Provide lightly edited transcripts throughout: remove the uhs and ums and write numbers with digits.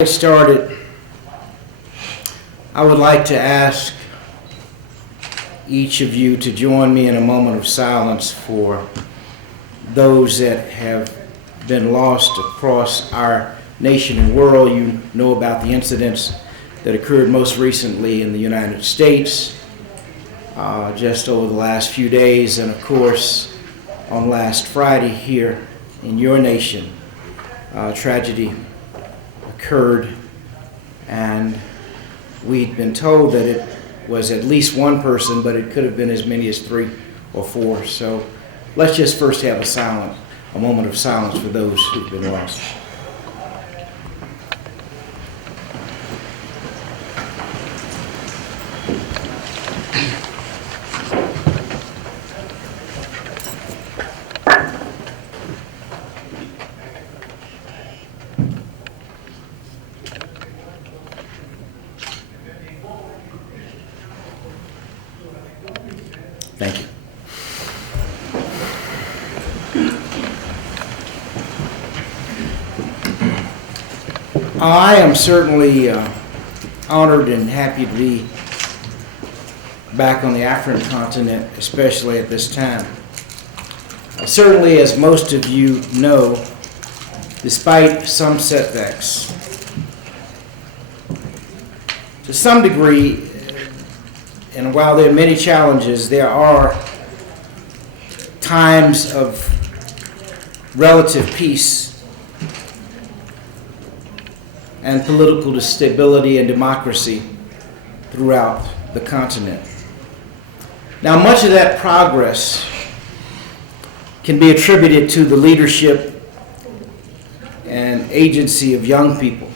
Get started, I would like to ask each of you to join me in a moment of silence for those that have been lost across our nation and world. You know about the incidents that occurred most recently in the United States just over the last few days, and of course on last Friday here in your nation. Tragedy occurred, and we'd been told that it was at least one person, but it could have been as many as 3 or 4. So let's just first have a moment of silence for those who've been lost. Thank you. I am certainly honored and happy to be back on the African continent, especially at this time. Certainly, as most of you know, despite some setbacks, to some degree, and while there are many challenges, there are times of relative peace and political stability and democracy throughout the continent. Now, much of that progress can be attributed to the leadership and agency of young people.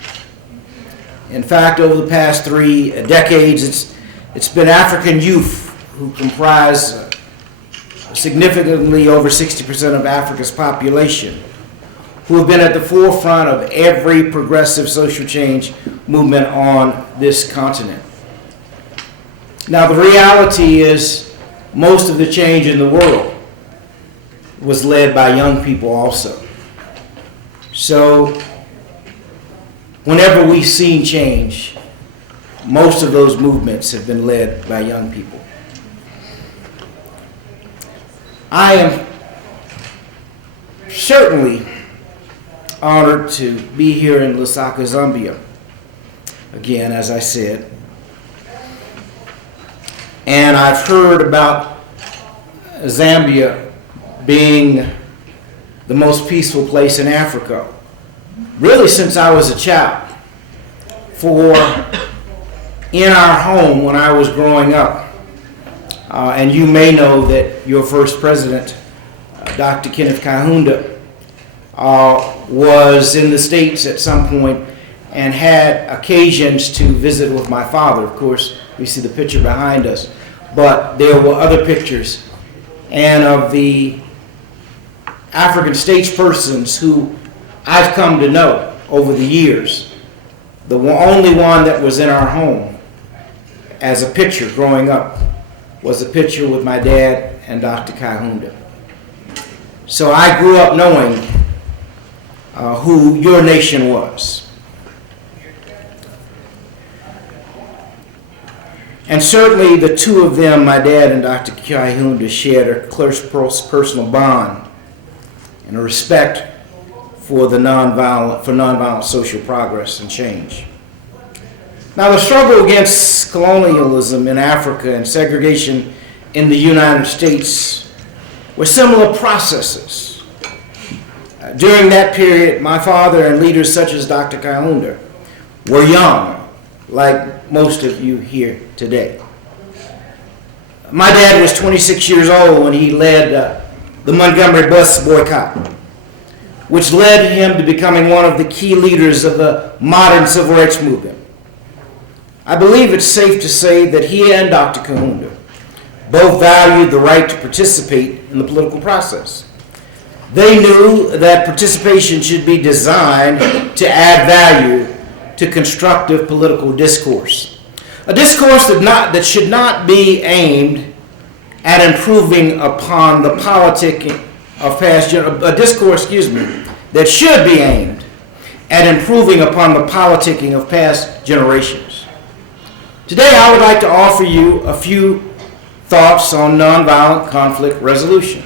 In fact, over the past 3 decades, it's been African youth who comprise significantly over 60% of Africa's population, who have been at the forefront of every progressive social change movement on this continent. Now, the reality is most of the change in the world was led by young people also. So whenever we've seen change, most of those movements have been led by young people. I am certainly honored to be here in Lusaka, Zambia, again, as I said. And I've heard about Zambia being the most peaceful place in Africa, really since I was a child. In our home when I was growing up, and you may know that your first president, Dr. Kenneth Kaunda, was in the States at some point and had occasions to visit with my father. Of course, we see the picture behind us, but there were other pictures. And of the African statespersons who I've come to know over the years, the only one that was in our home as a picture growing up was a picture with my dad and Dr. Kaunda. So I grew up knowing who your nation was. And certainly the two of them, my dad and Dr. Kaunda, shared a close personal bond and a respect for nonviolent social progress and change. Now, the struggle against colonialism in Africa and segregation in the United States were similar processes. During that period, my father and leaders such as Dr. Kaunda were young, like most of you here today. My dad was 26 years old when he led the Montgomery bus boycott, which led him to becoming one of the key leaders of the modern civil rights movement. I believe it's safe to say that he and Dr. Kaunda both valued the right to participate in the political process. They knew that participation should be designed to add value to constructive political discourse. A discourse that should not be aimed at improving upon the politic of past, a discourse, that should be aimed at improving upon the politicking of past generations. Today, I would like to offer you a few thoughts on nonviolent conflict resolution.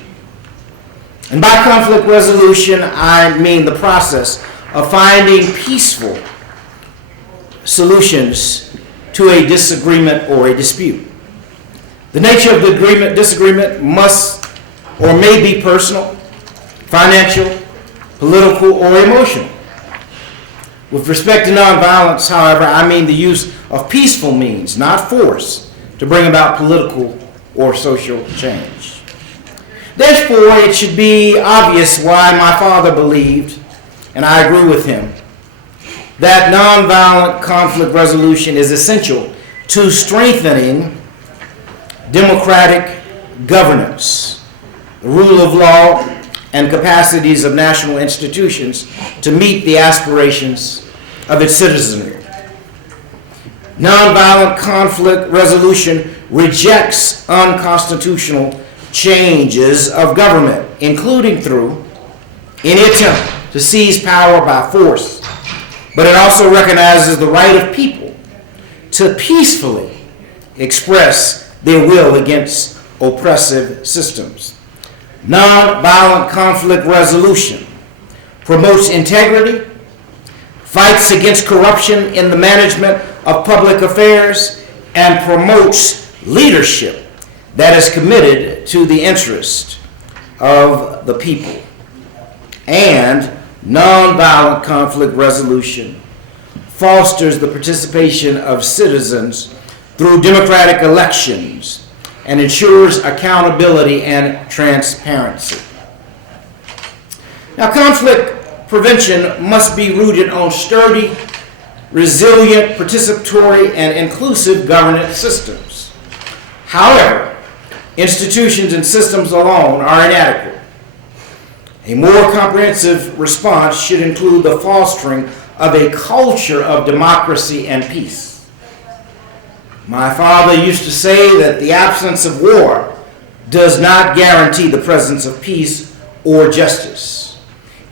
And by conflict resolution, I mean the process of finding peaceful solutions to a disagreement or a dispute. The nature of the disagreement must or may be personal, financial, political, or emotional. With respect to nonviolence, however, I mean the use of peaceful means, not force, to bring about political or social change. Therefore, it should be obvious why my father believed, and I agree with him, that nonviolent conflict resolution is essential to strengthening democratic governance, the rule of law, and capacities of national institutions to meet the aspirations of its citizenry. Nonviolent conflict resolution rejects unconstitutional changes of government, including through any attempt to seize power by force, but it also recognizes the right of people to peacefully express their will against oppressive systems. Nonviolent conflict resolution promotes integrity, fights against corruption in the management of public affairs, and promotes leadership that is committed to the interest of the people. And nonviolent conflict resolution fosters the participation of citizens through democratic elections and ensures accountability and transparency. Now, conflict prevention must be rooted on sturdy, resilient, participatory, and inclusive governance systems. However, institutions and systems alone are inadequate. A more comprehensive response should include the fostering of a culture of democracy and peace. My father used to say that the absence of war does not guarantee the presence of peace or justice.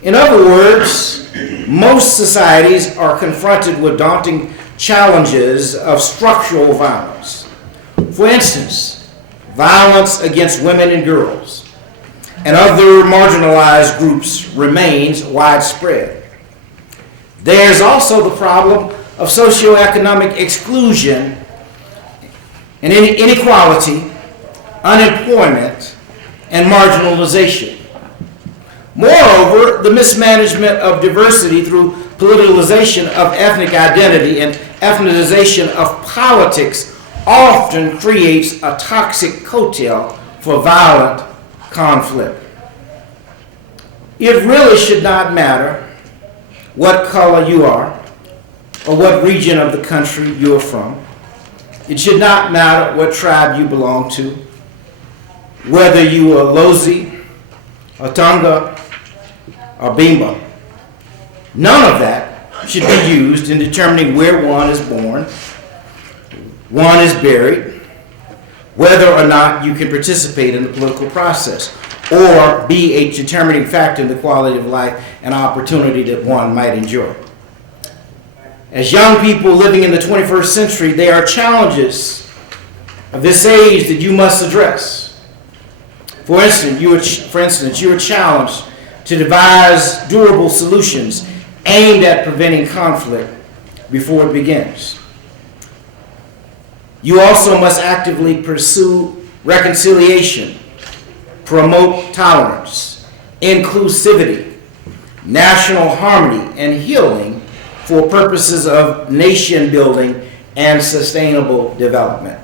In other words, most societies are confronted with daunting challenges of structural violence. For instance, violence against women and girls and other marginalized groups remains widespread. There's also the problem of socioeconomic exclusion and inequality, unemployment, and marginalization. Moreover, the mismanagement of diversity through politicalization of ethnic identity and ethnicization of politics often creates a toxic cocktail for violent conflict. It really should not matter what color you are or what region of the country you are from. It should not matter what tribe you belong to, whether you are Lozi, or Tonga, or Bimba. None of that should be used in determining where one is born, one is buried, whether or not you can participate in the political process, or be a determining factor in the quality of life and opportunity that one might enjoy. As young people living in the 21st century, there are challenges of this age that you must address. For instance, you are challenged to devise durable solutions aimed at preventing conflict before it begins. You also must actively pursue reconciliation, promote tolerance, inclusivity, national harmony, and healing for purposes of nation building and sustainable development.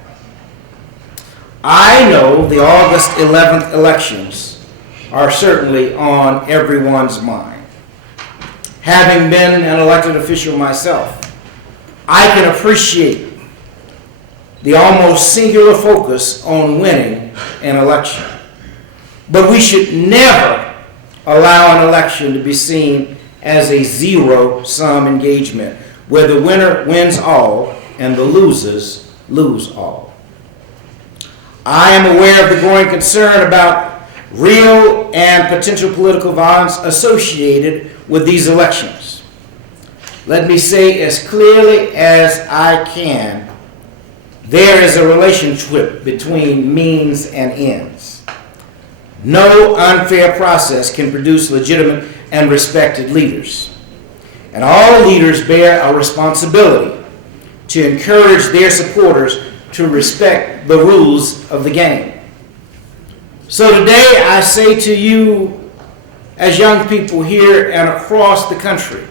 I know the August 11th elections are certainly on everyone's mind. Having been an elected official myself, I can appreciate the almost singular focus on winning an election. But we should never allow an election to be seen as a zero-sum engagement, where the winner wins all and the losers lose all. I am aware of the growing concern about real and potential political violence associated with these elections. Let me say as clearly as I can, there is a relationship between means and ends. No unfair process can produce legitimate and respected leaders. And all leaders bear a responsibility to encourage their supporters to respect the rules of the game. So today I say to you, as young people here and across the country,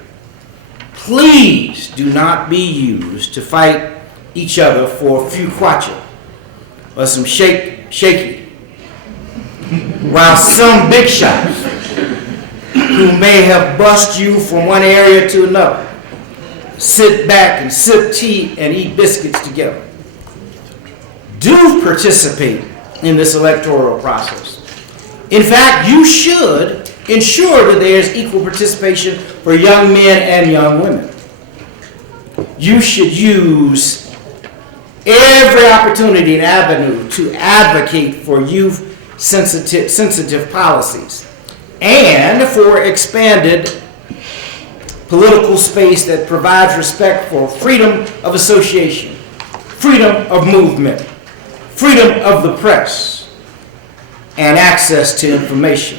please do not be used to fight each other for a few kwacha or some shaky, while some big shots who may have bust you from one area to another sit back and sip tea and eat biscuits together. Do participate in this electoral process. In fact, you should ensure that there's equal participation for young men and young women. You should use every opportunity and avenue to advocate for youth-sensitive policies and for expanded political space that provides respect for freedom of association, freedom of movement, freedom of the press, and access to information,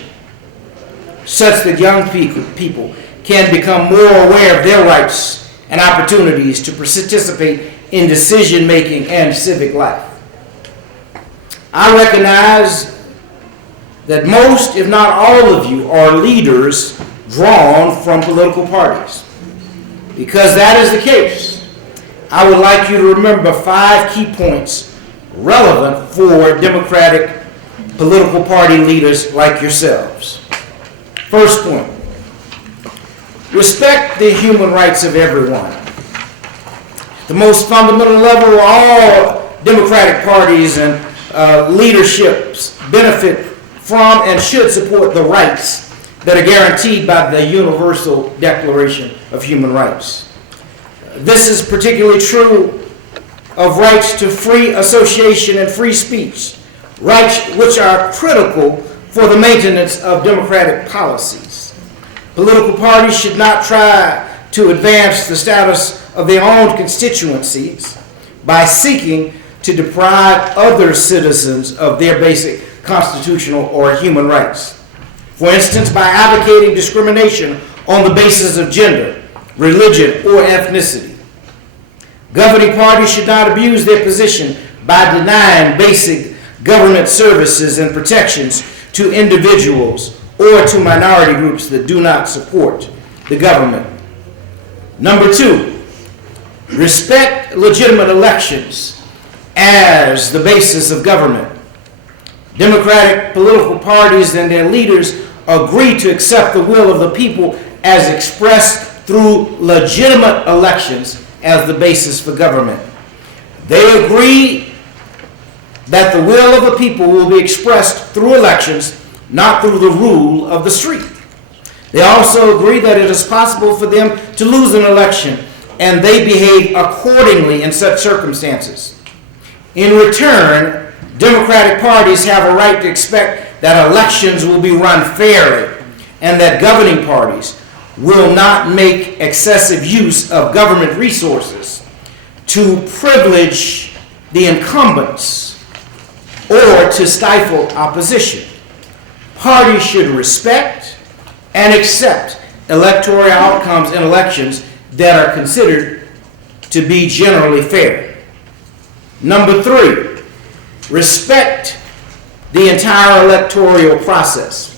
such that young people can become more aware of their rights and opportunities to participate in decision-making and civic life. I recognize that most, if not all of you, are leaders drawn from political parties. Because that is the case, I would like you to remember 5 key points relevant for Democratic political party leaders like yourselves. First point, respect the human rights of everyone. The most fundamental level, all Democratic parties and leaderships benefit from and should support the rights that are guaranteed by the Universal Declaration of Human Rights. This is particularly true of rights to free association and free speech, rights which are critical for the maintenance of democratic policies. Political parties should not try to advance the status of their own constituencies by seeking to deprive other citizens of their basic constitutional or human rights. For instance, by advocating discrimination on the basis of gender, religion, or ethnicity. Governing parties should not abuse their position by denying basic government services and protections to individuals or to minority groups that do not support the government. Number 2, respect legitimate elections as the basis of government. Democratic political parties and their leaders agree to accept the will of the people as expressed through legitimate elections as the basis for government. They agree that the will of the people will be expressed through elections, not through the rule of the street. They also agree that it is possible for them to lose an election, and they behave accordingly in such circumstances. In return, Democratic parties have a right to expect that elections will be run fairly and that governing parties will not make excessive use of government resources to privilege the incumbents or to stifle opposition. Parties should respect and accept electoral outcomes in elections that are considered to be generally fair. Number 3, respect the entire electoral process.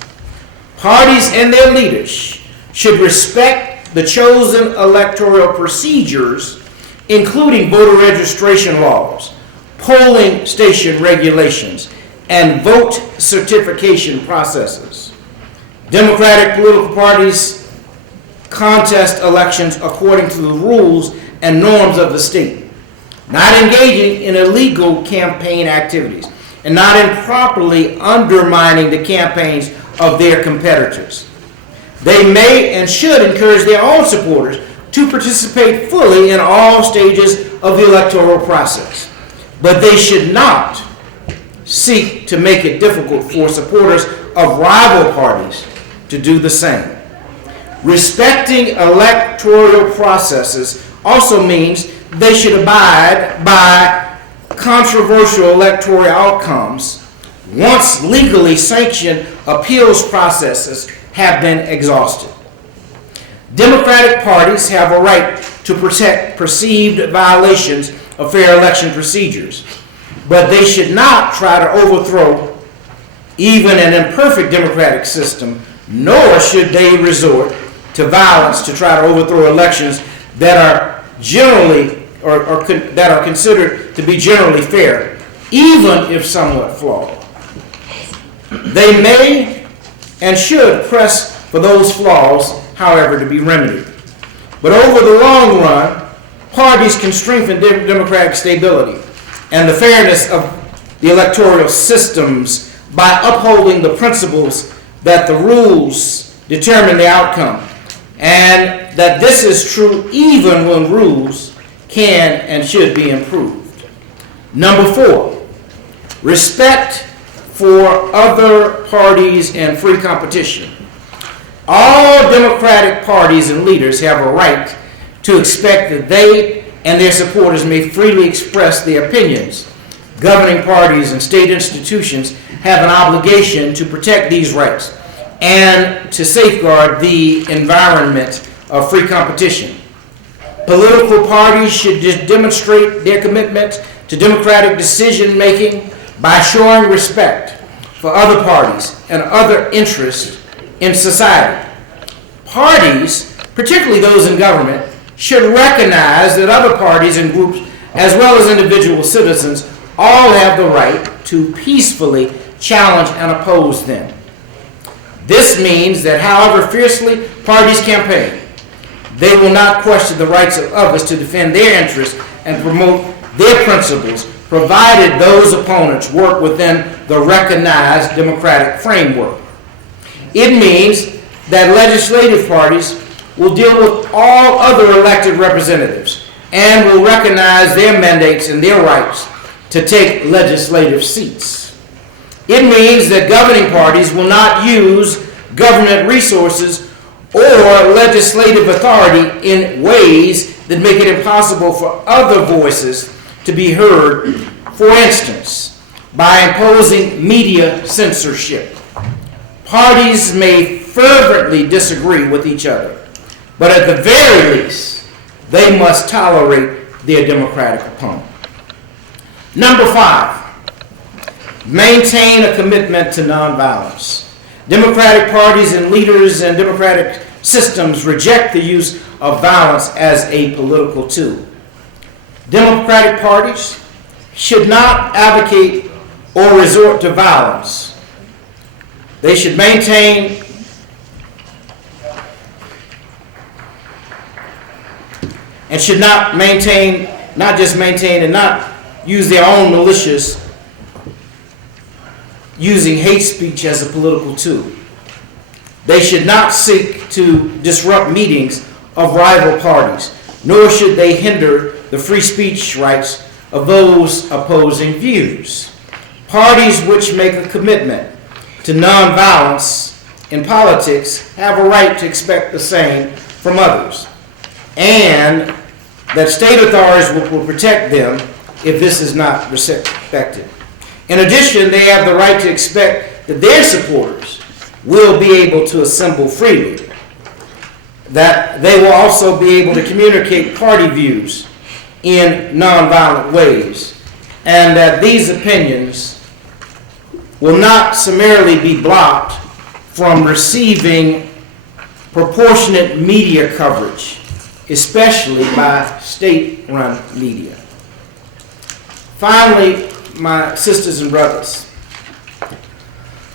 Parties and their leaders should respect the chosen electoral procedures, including voter registration laws, polling station regulations, and vote certification processes. Democratic political parties contest elections according to the rules and norms of the state, not engaging in illegal campaign activities, and not improperly undermining the campaigns of their competitors. They may and should encourage their own supporters to participate fully in all stages of the electoral process, but they should not seek to make it difficult for supporters of rival parties to do the same. Respecting electoral processes also means they should abide by controversial electoral outcomes once legally sanctioned appeals processes have been exhausted. Democratic parties have a right to protect perceived violations of fair election procedures, but they should not try to overthrow even an imperfect democratic system, nor should they resort to violence to try to overthrow elections that are generally that are considered to be generally fair, even if somewhat flawed. They may and should press for those flaws, however, to be remedied. But over the long run, parties can strengthen democratic stability and the fairness of the electoral systems by upholding the principles that the rules determine the outcome, and that this is true even when rules can and should be improved. Number 4, respect for other parties and free competition. All democratic parties and leaders have a right to expect that they and their supporters may freely express their opinions. Governing parties and state institutions have an obligation to protect these rights and to safeguard the environment of free competition. Political parties should demonstrate their commitment to democratic decision-making by showing respect for other parties and other interests in society. Parties, particularly those in government, should recognize that other parties and groups, as well as individual citizens, all have the right to peacefully challenge and oppose them. This means that however fiercely parties campaign, they will not question the rights of others to defend their interests and promote their principles, provided those opponents work within the recognized democratic framework. It means that legislative parties will deal with all other elected representatives and will recognize their mandates and their rights to take legislative seats. It means that governing parties will not use government resources or legislative authority in ways that make it impossible for other voices to be heard, for instance, by imposing media censorship. Parties may fervently disagree with each other, but at the very least, they must tolerate their democratic opponent. Number 5, maintain a commitment to nonviolence. Democratic parties and leaders and democratic systems reject the use of violence as a political tool. Democratic parties should not advocate or resort to violence. They should maintain and should not maintain, not just maintain and not use their own militias using hate speech as a political tool. They should not seek to disrupt meetings of rival parties, nor should they hinder the free speech rights of those opposing views. Parties which make a commitment to nonviolence in politics have a right to expect the same from others, and that state authorities will protect them if this is not respected. In addition, they have the right to expect that their supporters will be able to assemble freely, that they will also be able to communicate party views in nonviolent ways, and that these opinions will not summarily be blocked from receiving proportionate media coverage, especially by state-run media. Finally, my sisters and brothers,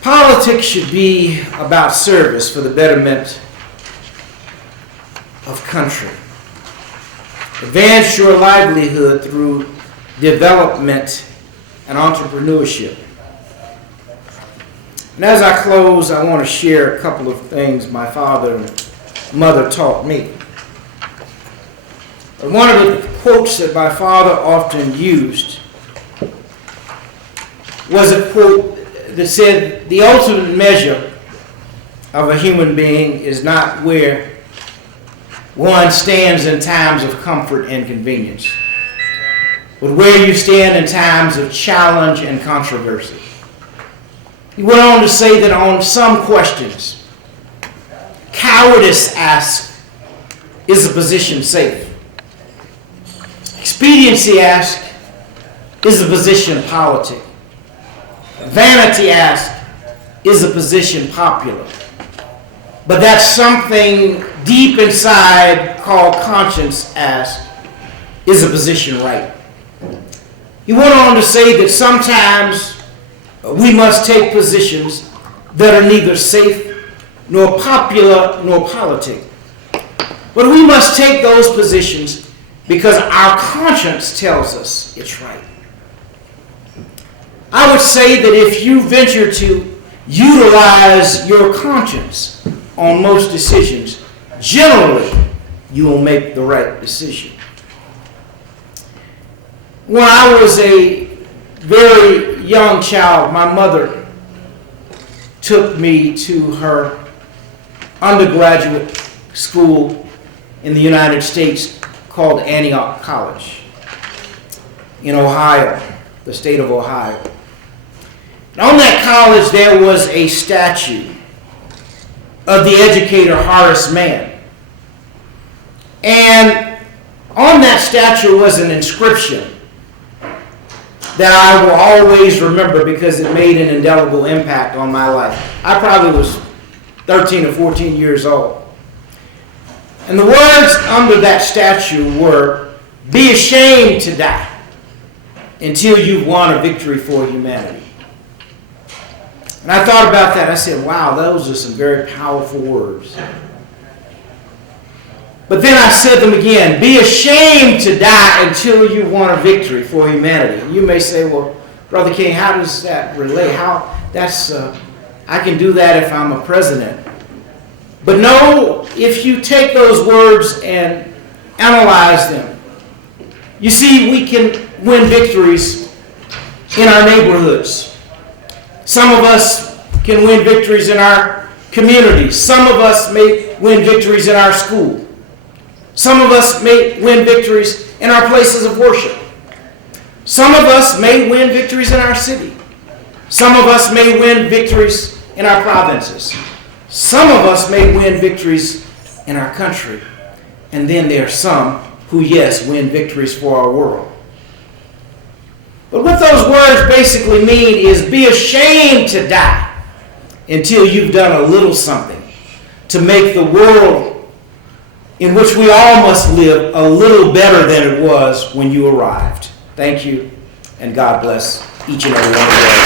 politics should be about service for the betterment of country. Advance your livelihood through development and entrepreneurship. And as I close, I want to share a couple of things my father and mother taught me. One of the quotes that my father often used was a quote that said, "The ultimate measure of a human being is not where one stands in times of comfort and convenience, but where you stand in times of challenge and controversy. He went on to say that on some questions, cowardice asks, is the position safe? Expediency asks, is the position politic? Vanity asks, is the position popular? But that's something deep inside called conscience asks, is the position right? He went on to say that sometimes we must take positions that are neither safe nor popular nor politic. But we must take those positions because our conscience tells us it's right. I would say that if you venture to utilize your conscience on most decisions, generally you will make the right decision. When I was a very young child, my mother took me to her undergraduate school in the United States called Antioch College in Ohio, the state of Ohio. And on that college there was a statue of the educator Horace Mann. And on that statue was an inscription that I will always remember because it made an indelible impact on my life. I probably was 13 or 14 years old. And the words under that statue were, "Be ashamed to die until you've won a victory for humanity." And I thought about that. I said, wow, those are some very powerful words. But then I said them again, be ashamed to die until you won a victory for humanity. And you may say, well, Brother King, how does that relate? I can do that if I'm a president. But no, if you take those words and analyze them, you see we can win victories in our neighborhoods. Some of us can win victories in our communities. Some of us may win victories in our school. Some of us may win victories in our places of worship. Some of us may win victories in our city. Some of us may win victories in our provinces. Some of us may win victories in our country. And then there are some who, yes, win victories for our world. But what those words basically mean is be ashamed to die until you've done a little something to make the world in which we all must live a little better than it was when you arrived. Thank you, and God bless each and every one of you.